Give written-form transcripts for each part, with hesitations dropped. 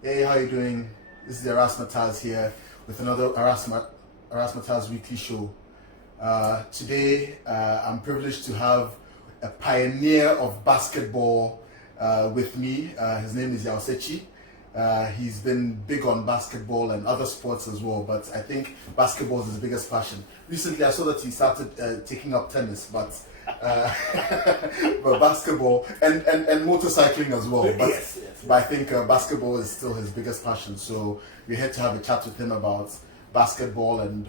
Hey, how you doing? This is Erasmataz here with another Erasmataz weekly show. Today, I'm privileged to have a pioneer of basketball with me. His name is Yaw Sakyi. He's been big on basketball and other sports as well, but I think basketball is his biggest passion. Recently, I saw that he started taking up tennis, but but basketball and motorcycling as well. But, Yes. but I think basketball is still his biggest passion. So we're here to have a chat with him about basketball and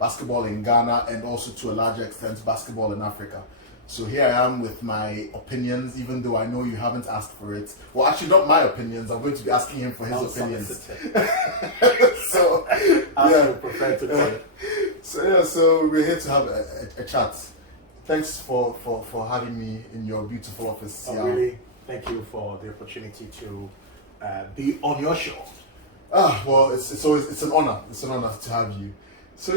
basketball in Ghana, and also to a larger extent basketball in Africa. So here I am with my opinions, even though I know you haven't asked for it. Well, actually, not my opinions. I'm going to be asking him for his opinions. So, I would prefer to do it. So we're here to have a chat. Thanks for having me in your beautiful office. Really, thank you for the opportunity to be on your show. Well, it's an honor. It's an honor to have you. So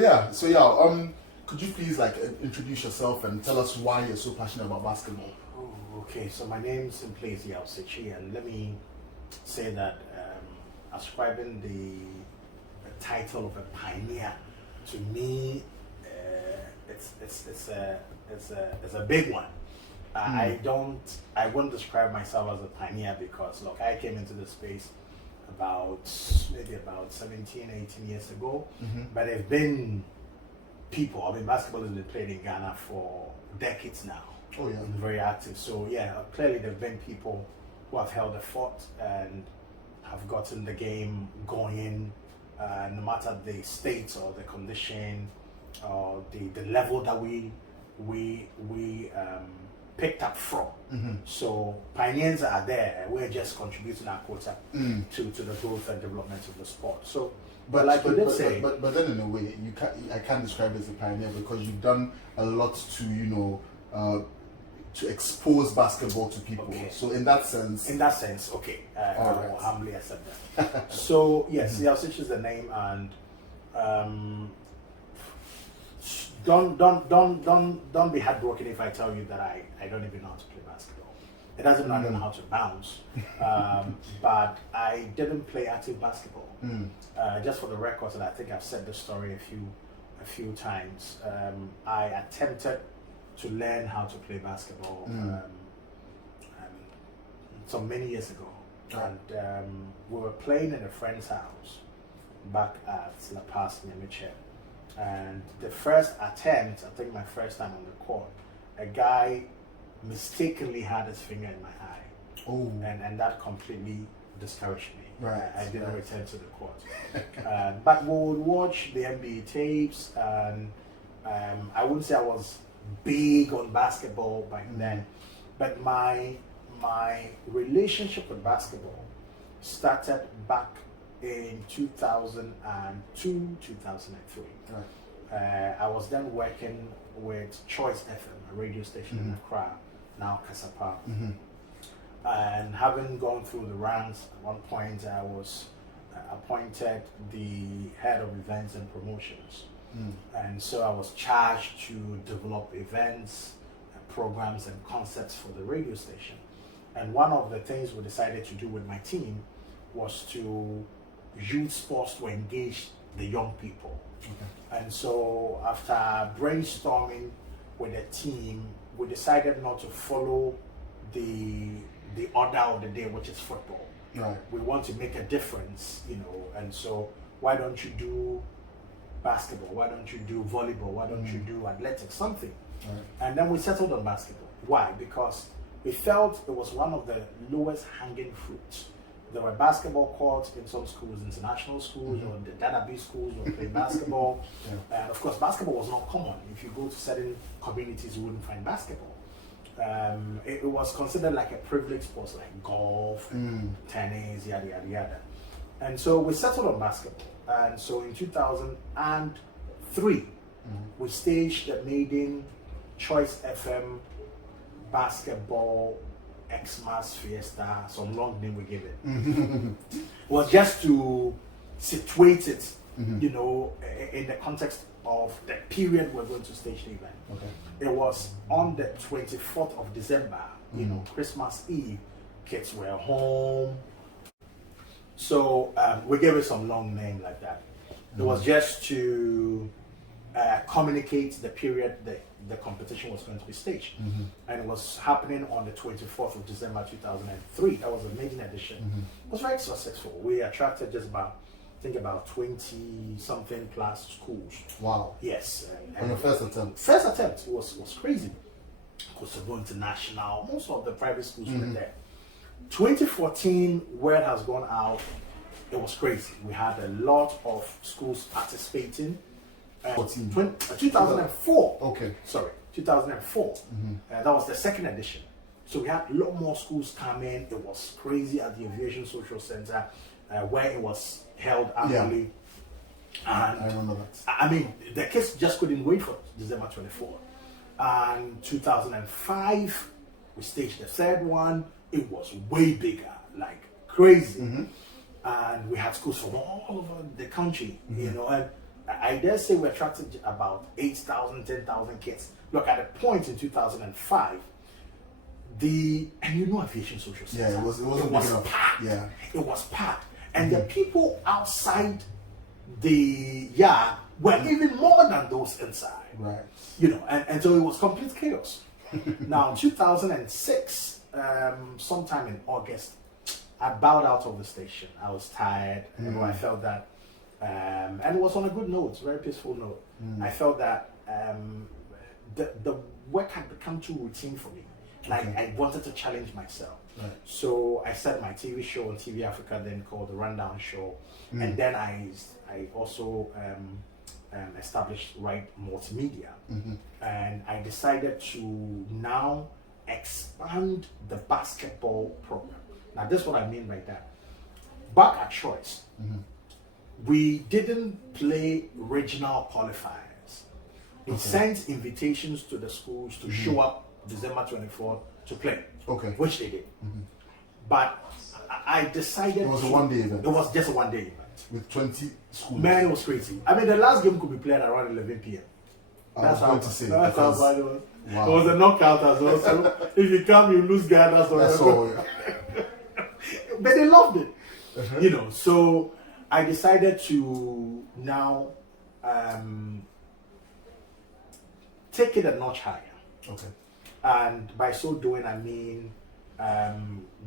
could you please introduce yourself and tell us why you're so passionate about basketball? Oh, okay. So my name simply is Yaw Sakyi, and let me say that ascribing the title of a pioneer to me, it's a big one. I wouldn't describe myself as a pioneer because look, I came into the space maybe about 17, 18 years ago, but there have been people. I mean, basketball has been played in Ghana for decades now. Oh yeah, very active. So yeah, clearly there have been people who have held the fort and have gotten the game going, no matter the state or the condition or the level that we picked up from. So pioneers are there. We're just contributing our quota to the growth and development of the sport. So, but then in a way, I can't describe it as a pioneer because you've done a lot to to expose basketball to people. Okay. So in that sense, okay. I will humbly accept that. So yes, Yaw Sakyi is the name, and don't be heartbroken if I tell you that I don't even know how to play basketball. It doesn't mean I don't know how to bounce, but I didn't play active basketball. Just for the record, and I think I've said this story a few times. I attempted to learn how to play basketball some many years ago, and we were playing in a friend's house back at La Paz, Nemiche. And the first attempt, I think my first time on the court, a guy mistakenly had his finger in my eye. Oh. And that completely discouraged me. Right. I didn't return to the court. But we would watch the NBA tapes, and I wouldn't say I was big on basketball back then, but my relationship with basketball started back in 2002, 2003. Right. I was then working with Choice FM, a radio station in Accra, now Kasapa. And having gone through the ranks, at one point I was appointed the head of events and promotions. And so I was charged to develop events, programs and concepts for the radio station. And one of the things we decided to do with my team was to use sports to engage the young people. And so after brainstorming with the team, we decided not to follow the order of the day, which is football. Right. We want to make a difference, and so why don't you do basketball? Why don't you do volleyball? Why don't you do athletics? Something. Right. And then we settled on basketball. Why? Because we felt it was one of the lowest hanging fruits. There were basketball courts in some schools, international schools, or the database schools were playing basketball. And of course, basketball was not common. If you go to certain communities, you wouldn't find basketball. It was considered like a privileged sport, like golf, tennis, yada, yada, yada. And so we settled on basketball. And so in 2003, we staged a maiden Choice FM basketball Xmas Fiesta, some long name we gave it. Was just to situate it, in the context of the period we're going to stage the event. Okay. It was on the 24th of December, Christmas Eve. Kids were home. So we gave it some long name like that. It was just to communicate the period that the competition was going to be staged. And it was happening on the 24th of December 2003. That was a maiden edition. It was very successful. We attracted just about, I think about 20 something plus schools. Wow. Yes. On your first attempt? First attempt was crazy. Kosovo International, most of the private schools were there. 2014, word has gone out. It was crazy. We had a lot of schools participating. 2004. Okay. Sorry, 2004. That was the second edition. So we had a lot more schools come in. It was crazy at the Aviation Social Center, where it was held annually. Yeah. And I remember that. I mean, the kids just couldn't wait for December 24. And 2005, we staged the third one. It was way bigger, like crazy. And we had schools from all over the country, you know, and I dare say we attracted about 8,000, 10,000 kids. Look, at a point in 2005, and you know Aviation Social Center. Yeah, it wasn't packed. Yeah. It was packed. And the people outside the yard were even more than those inside. Right. You know, and so it was complete chaos. Now, in 2006, sometime in August, I bowed out of the station. I was tired, and I felt that, and it was on a good note, very peaceful note. I felt that the work had become too routine for me. Like, I wanted to challenge myself. Right. So I set my TV show on TV Africa, then called the Rundown Show, and then I also established Rite Multimedia, and I decided to now expand the basketball program. Now, this is what I mean by that. Back at Choice, we didn't play regional qualifiers. We sent invitations to the schools to show up December 24th to play, which they did. But I decided it was a one-day event. It was just a one-day event with 20 schools. Man, it was crazy. I mean, the last game could be played around 11 p.m. That's how to say. That's how bad it was. Wow. It was a knockout as well. So if you come, you lose guard. That's all. Yeah. But they loved it, you know. So I decided to now take it a notch higher. Okay. And by so doing, I mean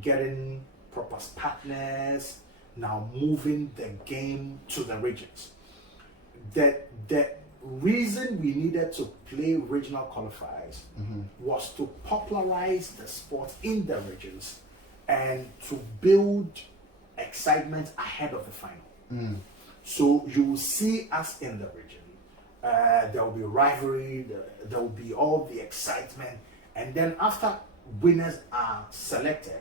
getting proper partners, now moving the game to the regions. The reason we needed to play regional qualifiers was to popularize the sport in the regions and to build excitement ahead of the final. So you will see us in the region. There will be rivalry, there will be all the excitement, and then after winners are selected,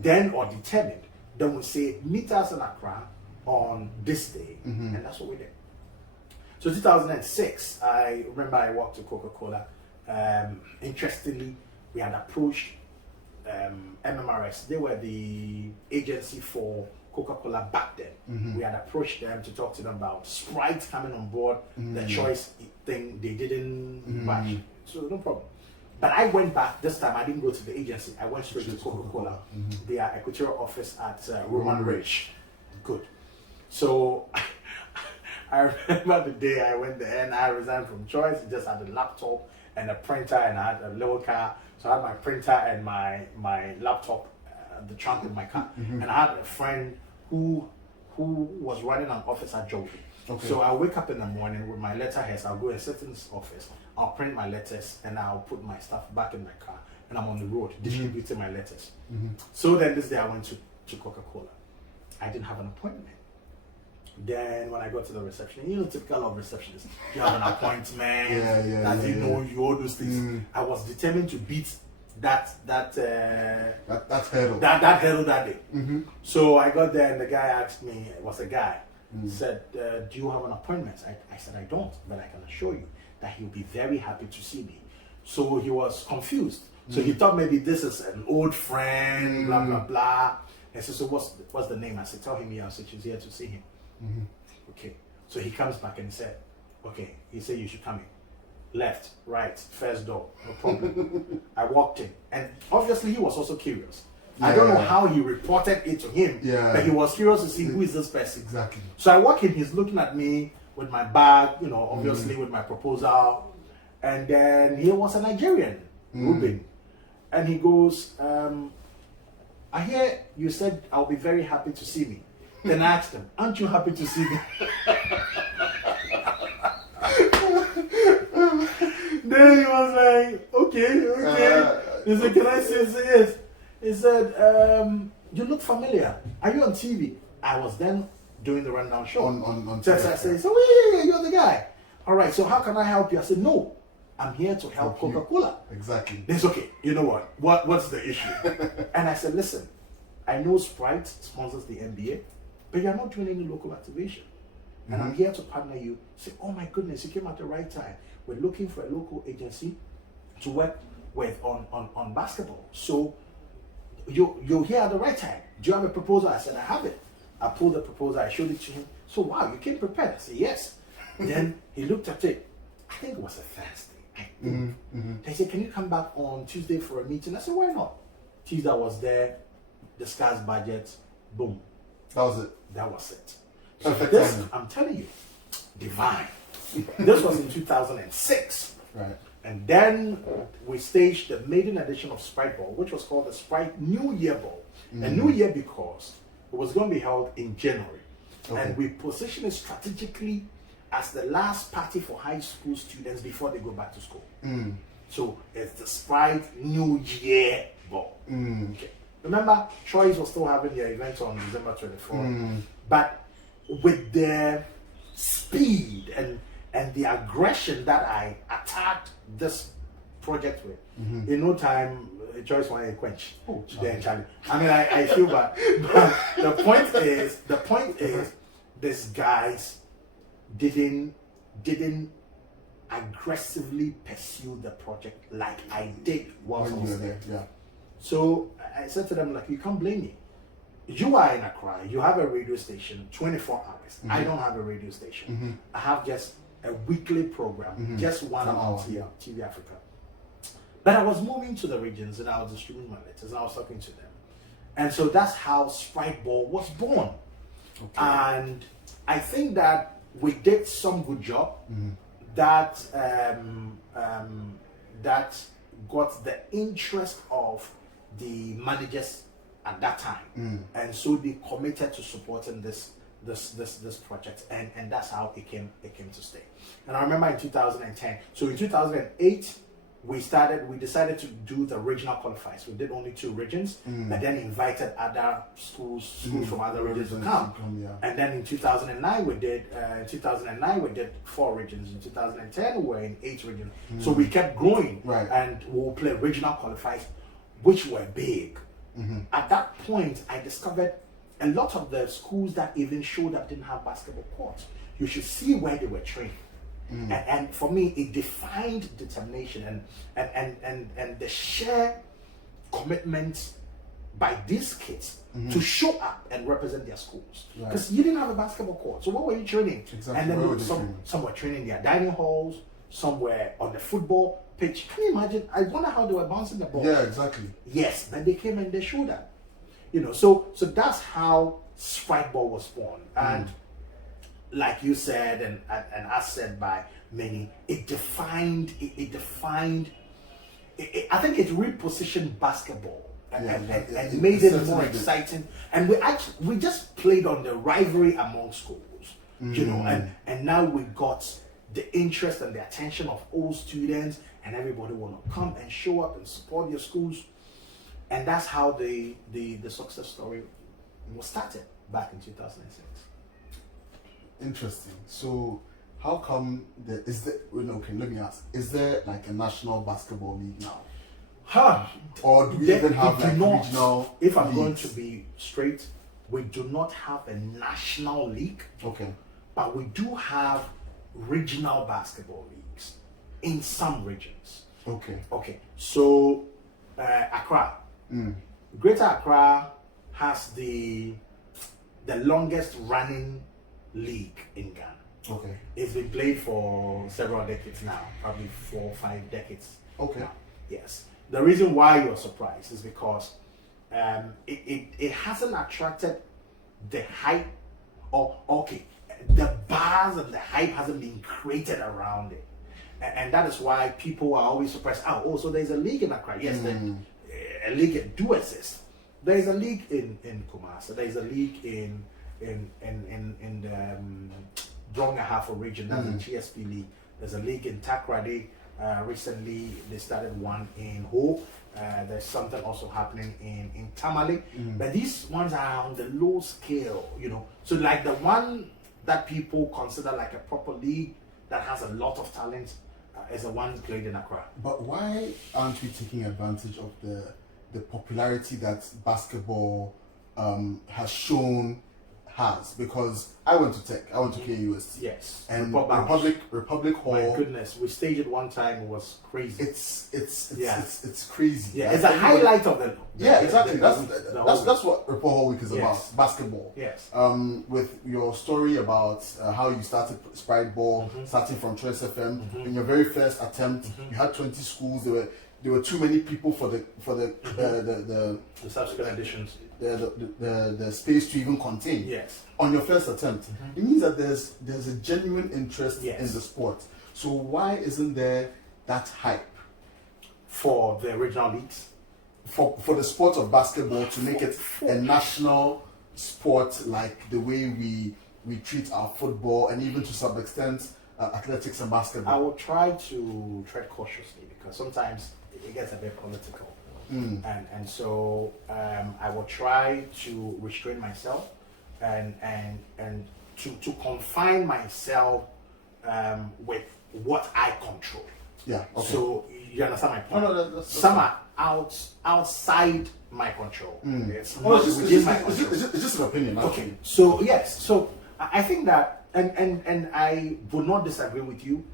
then or determined, then we say meet us in Accra on this day, and that's what we did. So 2006, I remember I worked with Coca-Cola. Interestingly, we had approached MMRS. They were the agency for Coca-Cola back then. We had approached them to talk to them about Sprite coming on board, the choice thing. They didn't match, so no problem. But I went back this time. I didn't go to the agency. I went straight to Coca-Cola, their equatorial office at Roman Ridge. Good. So I remember the day I went there and I resigned from Choice. I just had a laptop and a printer, and I had a little car. So I had my printer and my laptop, the trunk in my car. And I had a friend who was running an office at Joby. So I'll wake up in the morning with my letterheads. I'll go and sit in his office. I'll print my letters and I'll put my stuff back in my car. And I'm on the road distributing my letters. So then this day I went to Coca-Cola. I didn't have an appointment. Then when I got to the reception, you know, typical of receptionists, you have an appointment, you know, you all those things. I was determined to beat that hurdle that day. So I got there and the guy asked me, it was a guy, said, do you have an appointment? I said, I don't, but I can assure you that he'll be very happy to see me. So he was confused. So he thought maybe this is an old friend, blah, blah, blah. And so what's the name? I said, tell him Yaw Sakyi is here to see him. Okay. So he comes back and said, okay, he said you should come in. Left, right, first door, no problem. I walked in. And obviously he was also curious. I don't know how he reported it to him, but he was curious to see who is this person. Exactly. So I walk in, he's looking at me with my bag, obviously with my proposal, and then he was a Nigerian, Ruben, and he goes, I hear you said I'll be very happy to see me. Then I asked him, aren't you happy to see me? Then he was like, okay. He said, can I say yes? He said, you look familiar. Are you on TV? I was then doing the rundown show. On So I said, so yeah, you're the guy. All right, so how can I help you? I said, no, I'm here to help Coca-Cola. Exactly. It's okay. You know what's the issue? And I said, listen, I know Sprite sponsors the NBA, but you're not doing any local activation. And I'm here to partner you. Say, oh my goodness, you came at the right time. We're looking for a local agency to work with on basketball. So you're here at the right time. Do you have a proposal? I said, I have it. I pulled the proposal, I showed it to him. So wow, you came prepared. I said, yes. Then he looked at it. I think it was a Thursday. They said, can you come back on Tuesday for a meeting? I said, why not? Tuesday I was there, discussed budget, boom. That was it. That was it. Perfect This, timing. I'm telling you, divine. This was in 2006. Right. And then we staged the maiden edition of Sprite Ball, which was called the Sprite New Year Ball. A New Year because it was going to be held in January. And we positioned it strategically as the last party for high school students before they go back to school. So it's the Sprite New Year Ball. Okay. Remember, Choice was still having their event on December 24th. But with the speed and the aggression that I attacked this project with, in no time, Choice wanted a quench. Then Charlie. I mean, I feel bad. But the point is, these guys didn't aggressively pursue the project like I did while I was there. Yeah. So I said to them, like, you can't blame me. You are in Accra, you have a radio station 24 hours. I don't have a radio station. I have just a weekly program, just 1 hour on TV Africa. But I was moving to the regions and I was distributing my letters and I was talking to them. And so that's how Sprite Ball was born. And I think that we did some good job that that got the interest of the managers at that time, and so they committed to supporting this project, and that's how it came to stay. And I remember in 2010, so in 2008 we decided to do the regional qualifiers. We did only 2 regions, but then invited other schools from other regions to come. And then in 2009 we did 4 regions. In 2010 we were in 8 regions. So we kept growing, and we'll play regional qualifiers, which were big. At that point, I discovered a lot of the schools that even showed up didn't have basketball courts. You should see where they were trained. And for me, it defined determination and the sheer commitment by these kids to show up and represent their schools. Because you didn't have a basketball court. So what were you training? Exactly. And then some were training their dining halls, some were on the football pitch. Can you imagine? I wonder how they were bouncing the ball. Yeah, exactly. Yes, but they came and they showed up. So that's how Sprite Ball was born. And like you said, and as said by many, I think it repositioned basketball and made it more exciting. And we just played on the rivalry among schools, and now we got the interest and the attention of all students, and everybody want to come and show up and support your schools. And that's how the success story was started back in 2006. Interesting. So how come let me ask, is there like a national basketball league now? Or do we even have like regional If I'm leagues? going to be straight, we do not have a national league. But we do have regional basketball leagues in some regions. So Accra, Greater Accra has the longest running league in Ghana. It's been played for several decades now, probably 4 or 5 decades. Now. Yes. The reason why you're surprised is because it hasn't attracted the hype, or the buzz and the hype hasn't been created around it, and that is why people are always surprised. Oh, so there's a league in Accra. Yes, a league do exist. There is a league in Kumasi. There is a league in the Dronga-Hafo region. That's the GSP league. There's a league in Takrady. Recently, they started one in Ho. There's something also happening in Tamale. But these ones are on the low scale, So like the one that people consider like a proper league that has a lot of talent is the one played in Accra. But why aren't we taking advantage of the popularity that basketball has shown? Because I went to Tech, I went to KUST. Yes. And Republic Hall. My goodness, we staged it one time. It was crazy. It's crazy. Yeah, it's a highlight of the. Yeah, exactly. That's what Republic Hall Week is about. Basketball. Yes. With your story about how you started Sprite Ball, starting from Choice FM. In your very first attempt, you had 20 schools. There were too many people for the subsequent editions. The space to even contain. Yes. On your first attempt, it means that there's a genuine interest in the sport. So why isn't there that hype for the regional leagues, for the sport of basketball, to make it a national sport like the way we treat our football and even to some extent athletics and basketball? I will try to tread cautiously because sometimes it gets a bit political. And so I will try to restrain myself and to confine myself with what I control. Yeah. Okay. So you understand my point? Oh, no, some are outside my control. It's just an opinion. Okay. So yes. So I think that, and I would not disagree with you.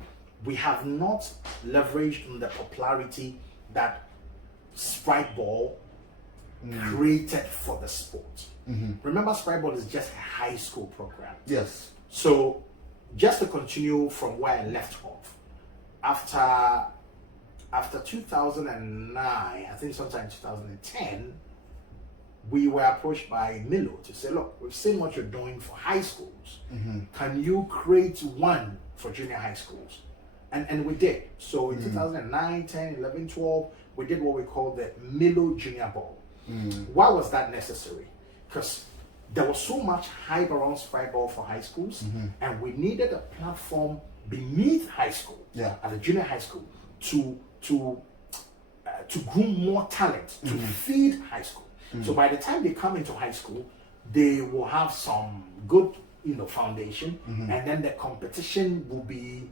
We have not leveraged on the popularity that Sprite Ball created for the sport. Remember, Sprite Ball is just a high school program. Yes. So, just to continue from where I left off, after 2009, I think sometime 2010, we were approached by Milo to say, look, we've seen what you're doing for high schools. Can you create one for junior high schools? And we did. So in 2009, 10, 11, 12, we did what we call the Milo Junior Ball. Why was that necessary? Because there was so much hype around Sprite Ball for high schools, and we needed a platform beneath high school, at the junior high school, to groom more talent, to feed high school. So by the time they come into high school, they will have some good, foundation, and then the competition will be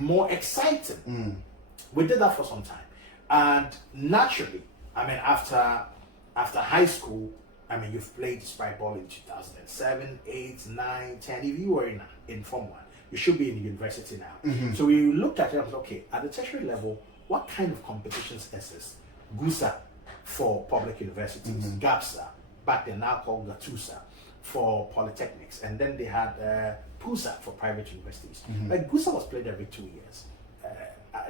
more exciting. We did that for some time, and naturally, after high school, you've played Sprite Ball in 2007, 8, 9, 10. If you were in Form 1, you should be in the university now. So we looked at it and said, okay, at the tertiary level, what kind of competitions exist? GUSA for public universities, GAPSA, back then now called GATUSA, for polytechnics, and then they had PUSA for private universities. Like GUSA was played every 2 years,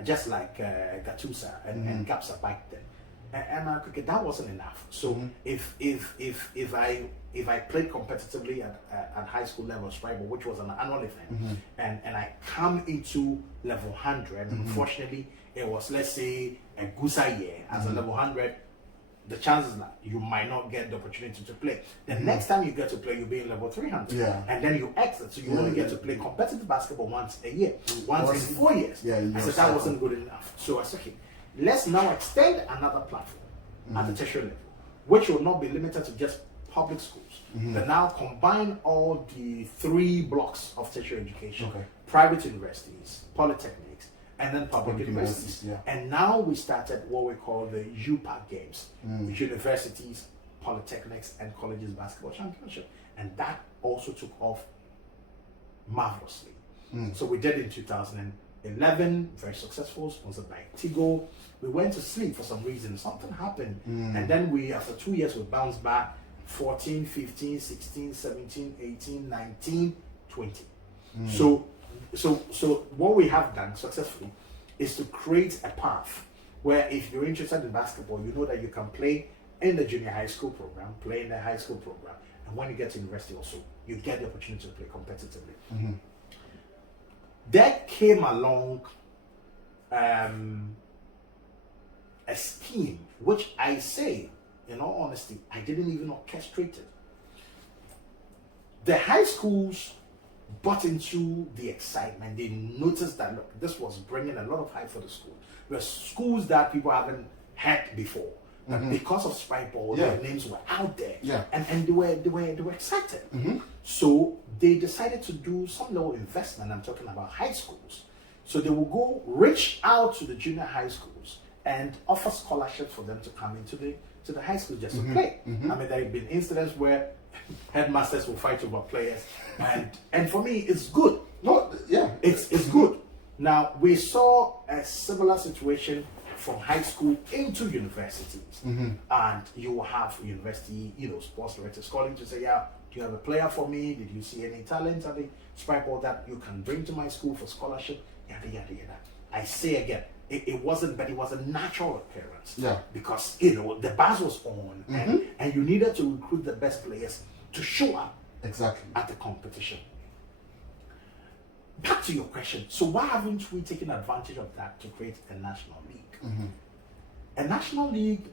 just like GATUSA and GAPSA back then. And that wasn't enough. So if I played competitively at high school level Sprite Ball, which was an annual event, and I come into level 100, unfortunately it was, let's say, a GUSA year as a level 100, the chances that you might not get the opportunity to play. The next time you get to play, you'll be in level 300. And then you exit, so you only get to play competitive basketball once a year, once in 4 years. I said that wasn't good enough. So I said, okay, let's now extend another platform at the tertiary level, which will not be limited to just public schools, but now combine all the 3 blocks of tertiary education, private universities, polytechnics, and then public universities. And now we started what we call the UPAC Games, Universities, Polytechnics, and Colleges Basketball Championship. And that also took off marvelously. So we did in 2011, very successful, sponsored by Tigo. We went to sleep for some reason, something happened. And then after 2 years, we bounced back 14, 15, 16, 17, 18, 19, 20. So what we have done successfully is to create a path where if you're interested in basketball, you know that you can play in the junior high school program, play in the high school program, and when you get to university also, you get the opportunity to play competitively. There came along a scheme, which I say, in all honesty, I didn't even orchestrate it. The high schools bought into the excitement. They noticed that, look, this was bringing a lot of hype for the school. There were schools that people haven't had before. But because of Sprite Ball, their names were out there. And they were excited. So they decided to do some little investment. I'm talking about high schools. So they will go reach out to the junior high schools and offer scholarships for them to come into the high school just to play. I mean, there have been incidents where headmasters will fight over players, and for me, it's good. No, it's good. Now we saw a similar situation from high school into universities, and you will have university, sports directors calling to say, "Yeah, do you have a player for me? Did you see any talent at the Sprite Ball that you can bring to my school for scholarship?" Yada yada yada. I say again, it wasn't, but it was a natural occurrence. Because the buzz was on, and you needed to recruit the best players to show up at the competition. Back to your question. So why haven't we taken advantage of that to create a national league? A national league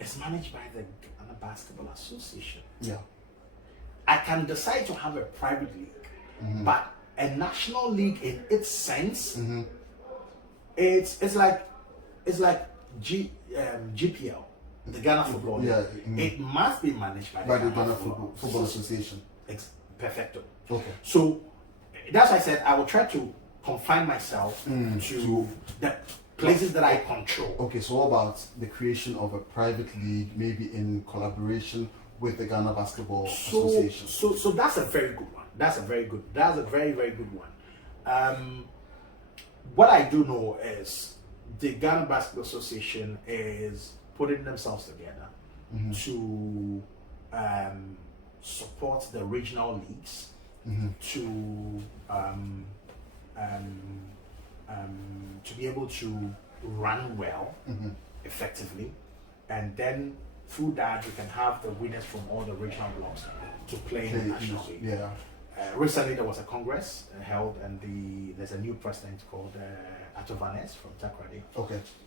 is managed by the Ghana Basketball Association. I can decide to have a private league, but a national league in its sense, it's like GPL, the Ghana Football League. It must be managed by the Ghana Football Association. Perfecto. Okay. So that's why I said I will try to confine myself to the places that I control. Okay, so what about the creation of a private league, maybe in collaboration with the Ghana Basketball Association? So that's a very good one. That's a very, very good one. What I do know is the Ghana Basketball Association is putting themselves together to support the regional leagues, to be able to run well, effectively, and then through that you can have the winners from all the regional blocks to play in the national league. Recently there was a congress held, and there's a new president called Atovanes from Takrady,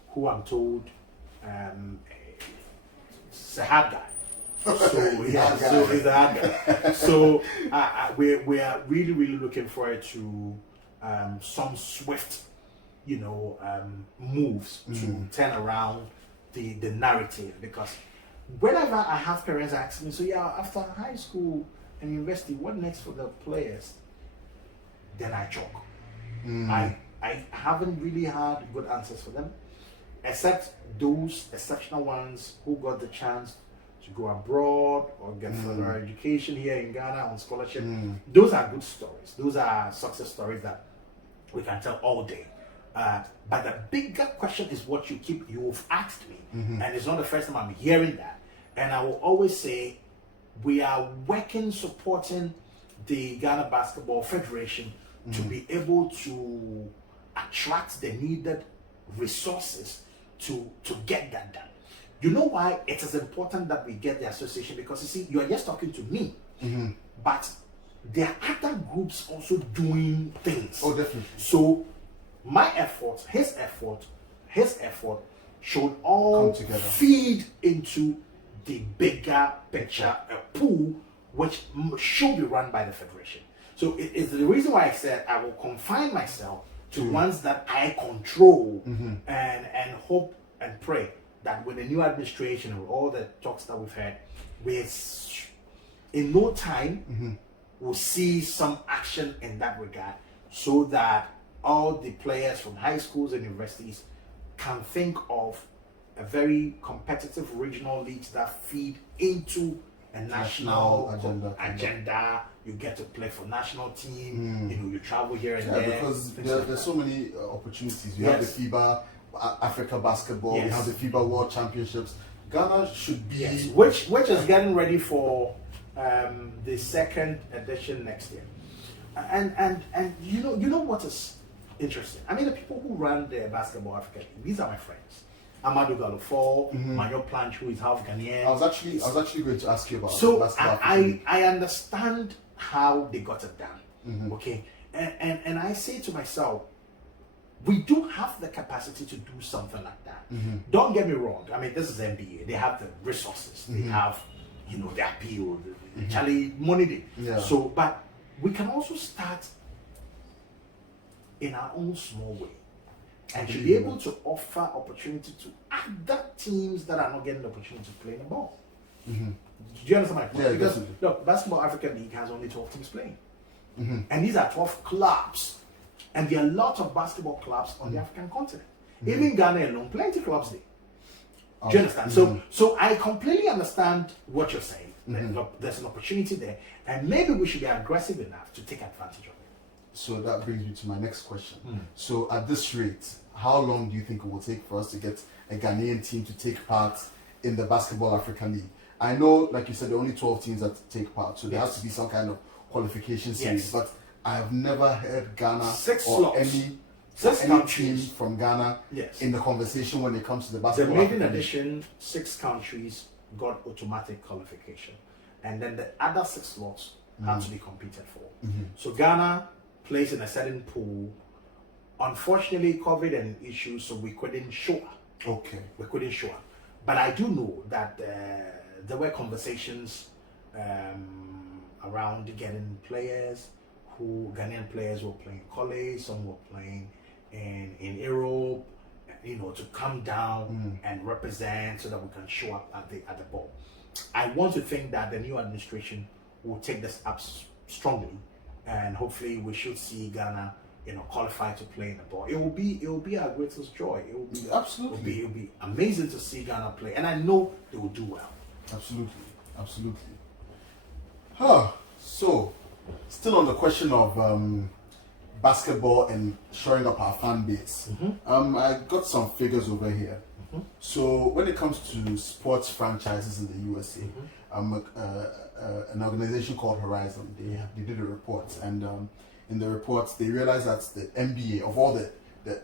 who I'm told is a hard guy. So he's a hard guy. So we are really, really looking forward to some swift, moves to turn around the narrative, because whenever I have parents ask me, so after high school and university, what next for the players? Then I choke. I haven't really had good answers for them, except those exceptional ones who got the chance to go abroad or get further education here in Ghana on scholarship. Those are good stories. Those are success stories that we can tell all day. But the bigger question is what you've asked me, and it's not the first time I'm hearing that. And I will always say, we are working, supporting the Ghana Basketball Federation to be able to attract the needed resources to get that done. You know why it is important that we get the association? Because you see, you are just talking to me, but there are other groups also doing things. Oh, definitely. So my effort, his effort should all feed into the bigger picture, a pool which should be run by the federation. So it is the reason why I said I will confine myself to ones that I control, and hope and pray that with the new administration, with all the talks that we've had, in no time we'll see some action in that regard, so that all the players from high schools and universities can think of a very competitive regional leagues that feed into a national agenda. You get to play for national team. You travel here and there. Because there's so many opportunities. You have the FIBA Africa Basketball. We have the FIBA World Championships. Ghana should be which is getting ready for the second edition next year. And you know what is interesting? I mean, the people who run the Basketball Africa, these are my friends. Amadou Galufo, Manuel Planch, who is half Ghanaian. I was actually going to ask you about so basketball. I understand how they got it done. Okay, and I say to myself, we do have the capacity to do something like that. Don't get me wrong. I mean, this is NBA. They have the resources. They have, the appeal, the Charlie money. So, but we can also start in our own small way, and to be able to offer opportunity to other teams that are not getting the opportunity to play the ball. Do you understand my point? Yeah, because definitely. look, Basketball African League has only 12 teams playing, and these are 12 clubs, and there are a lot of basketball clubs on the African continent. Even Ghana alone, plenty clubs there. Do you understand? So I completely understand what you're saying. Look, there's an opportunity there, and maybe we should be aggressive enough to take advantage of it. So that brings me to my next question. So at this rate, how long do you think it will take for us to get a Ghanaian team to take part in the Basketball African League? I know, like you said, there are only 12 teams that take part, so there has to be some kind of qualification series. But I have never heard Ghana any team from Ghana in the conversation when it comes to the Basketball The maiden African edition, League. 6 countries got automatic qualification, and then the other 6 slots had to be competed for. So Ghana plays in a certain pool. Unfortunately, COVID and issues, so we couldn't show up. We couldn't show up. But I do know that there were conversations around getting players Ghanaian players were playing college, some were playing in Europe, to come down and represent so that we can show up at the ball. I want to think that the new administration will take this up strongly, and hopefully we should see Ghana, qualify to play in the ball. It will be our greatest joy. It will be absolutely. It will be amazing to see Ghana play, and I know they will do well. Absolutely. So, still on the question of basketball and showing up our fan base. I got some figures over here. So when it comes to sports franchises in the USA, an organization called Horizon, they did a report, and in the report they realized that the NBA, of all the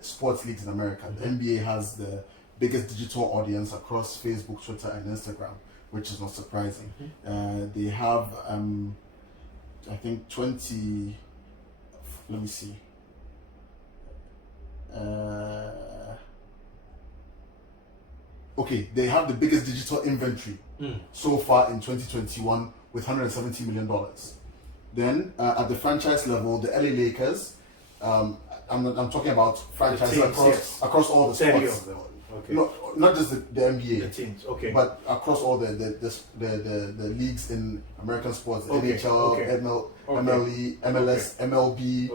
sports leagues in America, the NBA has the biggest digital audience across Facebook, Twitter, and Instagram, which is not surprising. They have I think 20, let me see, they have the biggest digital inventory so far in 2021 with $170 million. Then at the franchise level, the LA Lakers, I'm talking about franchises across all the sports. No, not just the NBA. The teams, but across all the leagues in American sports, NHL, MLE, MLS, MLB.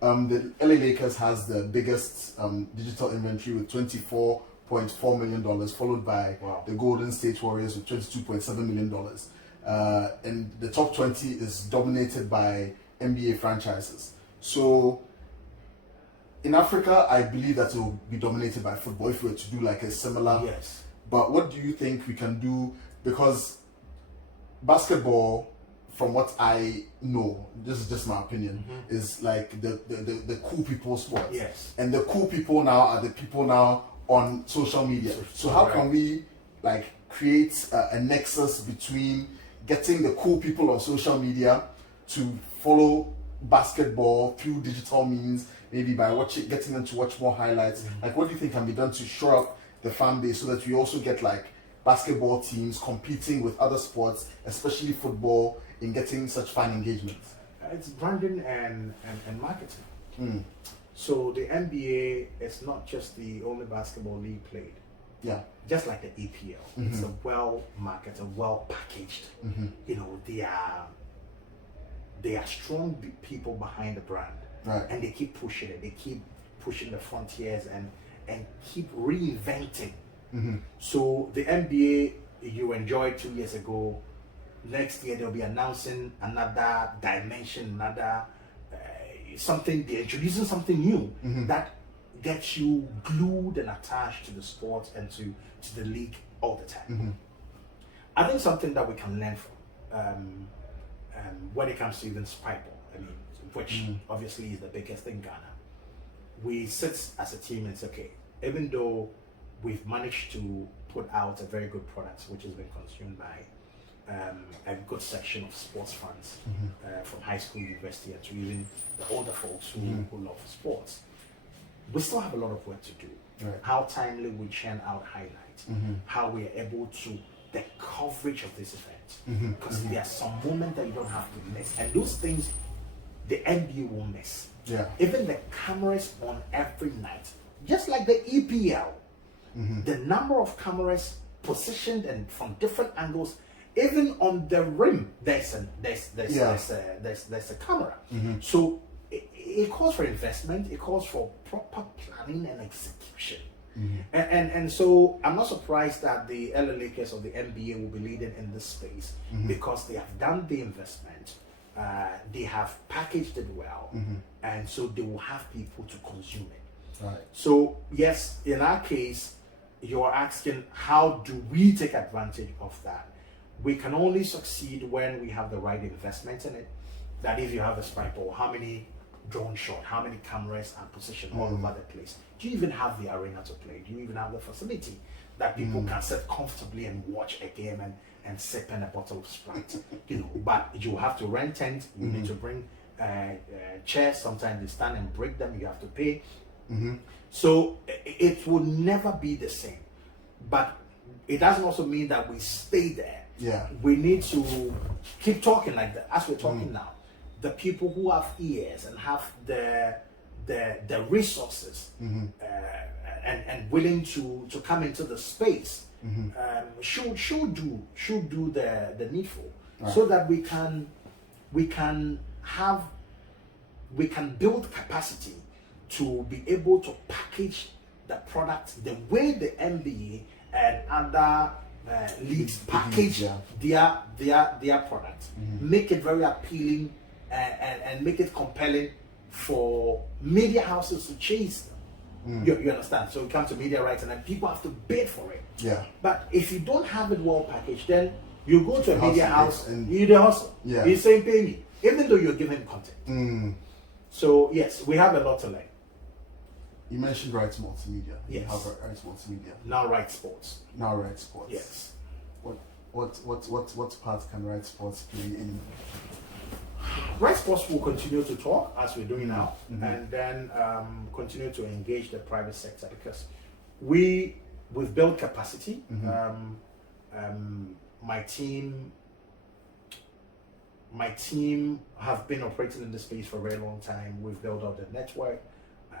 The LA Lakers has the biggest digital inventory with $24.4 million, followed by the Golden State Warriors with $22.7 million. And the top 20 is dominated by NBA franchises. So in Africa, I believe that it will be dominated by football if we were to do like a similar. Yes. But what do you think we can do? Because basketball, from what I know, this is just my opinion, is like the cool people sport. Yes. And the cool people now are the people now on social media. So how can we like create a nexus between getting the cool people on social media to follow basketball through digital means, maybe by getting them to watch more highlights? Like, what do you think can be done to shore up the fan base so that we also get like basketball teams competing with other sports, especially football, in getting such fan engagement? It's branding and marketing. So the NBA is not just the only basketball league played. Yeah. Just like the EPL, it's a well marketed, well packaged. They are strong people behind the brand, right? And they keep pushing it. They keep pushing the frontiers and keep reinventing. So the NBA you enjoyed 2 years ago, next year they'll be announcing another dimension, another something. They're introducing something new that gets you glued and attached to the sport and to the league all the time. I think something that we can learn from when it comes to even Sprite Ball, which obviously is the biggest in Ghana. We sit as a team and say, okay, even though we've managed to put out a very good product which has been consumed by a good section of sports fans, from high school, university, and to even the older folks who love sports. We still have a lot of work to do. Right. How timely we churn out highlights, how we are able to, the coverage of this event, because there are some moments that you don't have to miss, and those things the NBA will miss. Yeah. Even the cameras on every night, just like the EPL, the number of cameras positioned and from different angles, even on the rim, there's a camera. So it calls for investment, it calls for proper planning and execution. And so I'm not surprised that the LA Lakers of the NBA will be leading in this space, because they have done the investment, they have packaged it well, and so they will have people to consume it. Right. So yes, in our case, you're asking how do we take advantage of that? We can only succeed when we have the right investment in it. That if you have a Sprite Ball, how many drone shot, how many cameras are positioned all over the place? Do you even have the arena to play? Do you even have the facility that people can sit comfortably and watch a game and sip in a bottle of Sprite? But you have to rent tents, you need to bring chairs, sometimes they stand and break them, you have to pay. So it will never be the same. But it doesn't also mean that we stay there. Yeah. We need to keep talking like that, as we're talking now. The people who have ears and have the resources and willing to come into the space should do the needful, so that we can build capacity to be able to package the product the way the NBA and other leagues package their product, make it very appealing and make it compelling for media houses to chase them. You understand? So we come to media rights and then people have to bid for it. Yeah. But if you don't have it well packaged, then you go to a media house and you do hustle. Yeah. You say pay me, even though you're giving content. So yes, we have a lot to learn. You mentioned Rite Multimedia. Yes. You have Rite Multimedia. Now Rite Sports. Now Rite Sports. Yes. What part can Rite Sports play in? Rite Sports will continue to talk as we're doing now, and then continue to engage the private sector, because we've built capacity. My team have been operating in this space for a very long time. We've built out the network.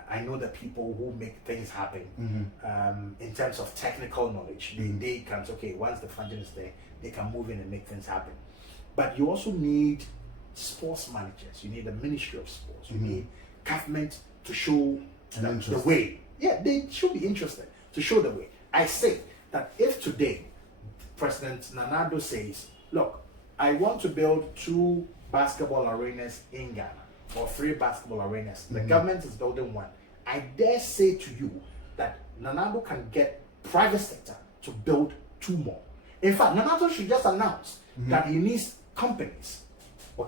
I know the people who make things happen in terms of technical knowledge. They can, once the funding is there, they can move in and make things happen. But you also need sports managers. You need the Ministry of Sports. You need government to show the way. Yeah, they should be interested to show the way. I say that if today President Nanado says, look, I want to build 2 basketball arenas in Ghana, or 3 basketball arenas. The government is building 1. I dare say to you that Nanado can get private sector to build 2 more. In fact, Nanado should just announce that he needs companies,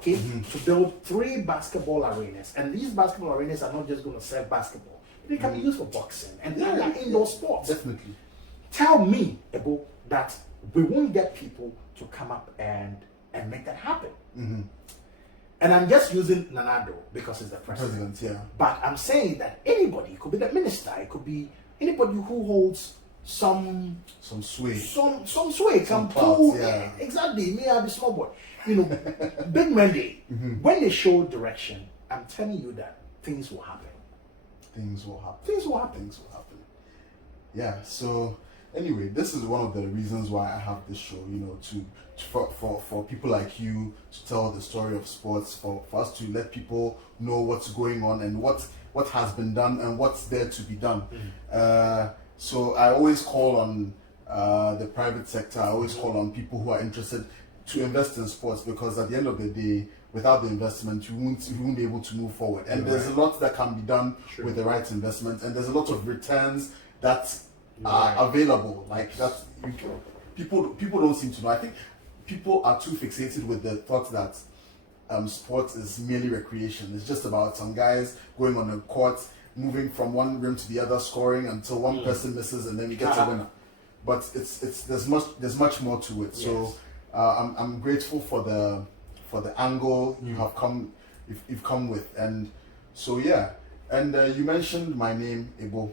to build 3 basketball arenas. And these basketball arenas are not just going to serve basketball. They can be used for boxing and other indoor sports. Definitely. Tell me, Ebo, that we won't get people to come up and make that happen. And I'm just using Nanado because he's the president. But I'm saying that anybody, it could be the minister, it could be anybody who holds some sway, some sway, some pull. Exactly. Me, I'm a small boy. Big Monday. When they show direction, I'm telling you that things will happen. Things will happen. Things will happen. Things will happen. Yeah. So anyway, this is one of the reasons why I have this show. For people like you to tell the story of sports, for us to let people know what's going on and what has been done and what's there to be done. So I always call on the private sector. I always call on people who are interested to invest in sports, because at the end of the day, without the investment, you won't be able to move forward. And there's a lot that can be done with the right investment, and there's a lot of returns that are available. Like that, people don't seem to know. I think people are too fixated with the thought that sports is merely recreation. It's just about some guys going on a court moving from one rim to the other, scoring until one person misses, and then you get a winner. But there's much more to it. Yes. So I'm grateful for the angle you've come with, and so yeah. And you mentioned my name, Ebo.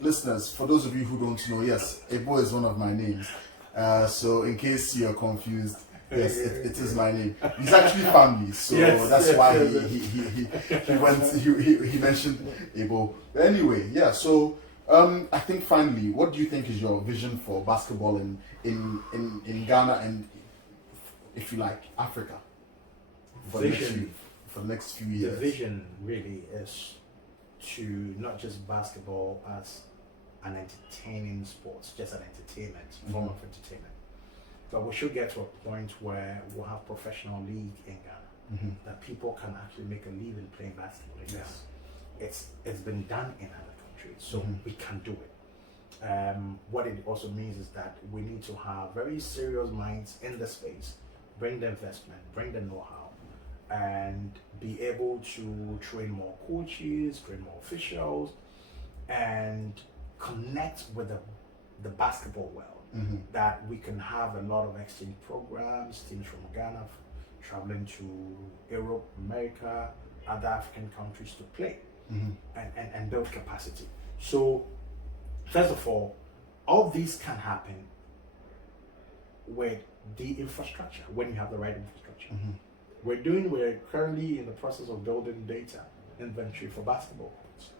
Listeners, for those of you who don't know, yes, Ebo is one of my names. So in case you're confused, yes, it is my name. He's actually family, so that's why he mentioned Ebo. But anyway, yeah. So I think finally, what do you think is your vision for basketball in Ghana and, if you like, Africa for the next few years? The vision really is to not just basketball as an entertaining sport, just an entertainment, form of entertainment. But we should get to a point where we'll have professional league in Ghana, that people can actually make a living playing basketball. Yes. It's been done in other countries, so we can do it. What it also means is that we need to have very serious minds in the space, bring the investment, bring the know-how, and be able to train more coaches, train more officials, and connect with the basketball world. That we can have a lot of exchange programs, teams from Ghana traveling to Europe, America, other African countries to play and build capacity. So first of all these can happen with the infrastructure, when you have the right infrastructure. We're currently in the process of building data inventory for basketball courts.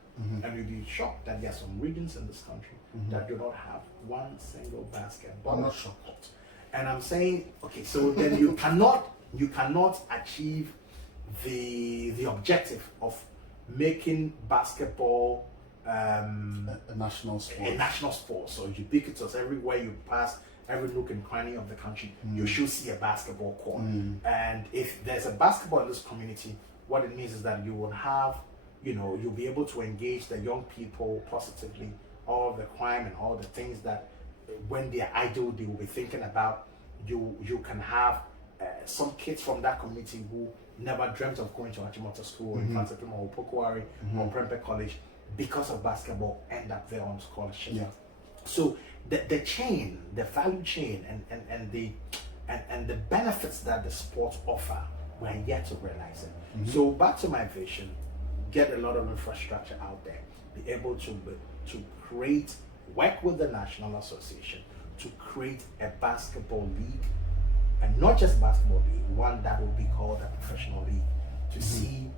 And you'll be shocked that there are some regions in this country that do not have one single basketball court. And I'm saying, okay, so then you cannot achieve the objective of making basketball a national sport. So ubiquitous, everywhere you pass, every nook and cranny of the country, you should see a basketball court. And if there's a basketball in this community, what it means is that you will have, you'll be able to engage the young people positively, all the crime and all the things that when they're idle, they will be thinking about. You can have some kids from that community who never dreamt of going to Achimota School or Infantsepim or Pokuari or Prempeh College because of basketball, end up there on scholarship. So the chain, the value chain, and the benefits that the sport offer, we're yet to realize it. So back to my vision, get a lot of infrastructure out there, be able to create, work with the National Association to create a basketball league, and not just basketball league, one that will be called a professional league, to see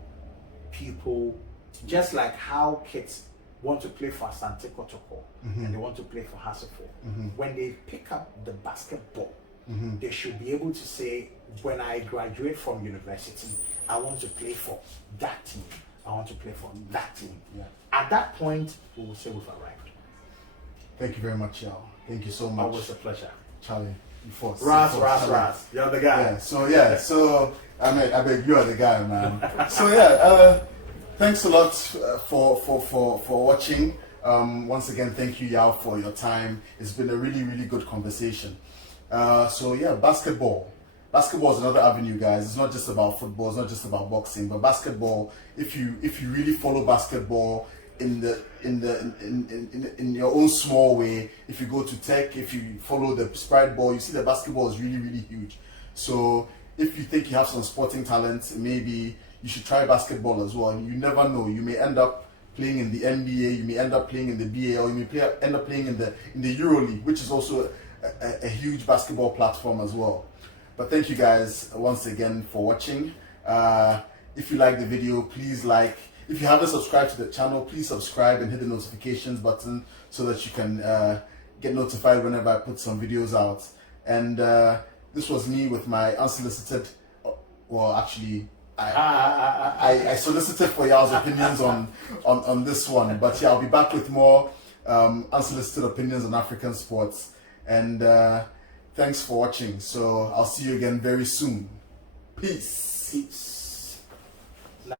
people, just like how kids want to play for Asante Kotoko and they want to play for Hasselhoff. When they pick up the basketball, they should be able to say, when I graduate from university, I want to play for that team. I want to play for that team. At that point, we will say we've arrived. Thank you very much, Yaw. Thank you so much. Always a pleasure. Charlie, you force. Ras. You're the guy. So I beg you are the guy, man. So thanks a lot for watching. Once again, thank you, Yaw, for your time. It's been a really, really good conversation. Basketball. Basketball is another avenue, guys. It's not just about football. It's not just about boxing, but basketball. If you really follow basketball in your own small way, if you go to tech, if you follow the Sprite Ball, you see the basketball is really, really huge. So if you think you have some sporting talent, maybe you should try basketball as well. And you never know. You may end up playing in the NBA. You may end up playing in the BAL. You may end up playing in the EuroLeague, which is also a huge basketball platform as well. But thank you guys once again for watching. If you like the video, please like. If you haven't subscribed to the channel, please subscribe and hit the notifications button so that you can get notified whenever I put some videos out. And this was me with my unsolicited, well, actually, I solicited for y'all's opinions on this one. But yeah, I'll be back with more unsolicited opinions on African sports. And thanks for watching. So I'll see you again very soon. Peace.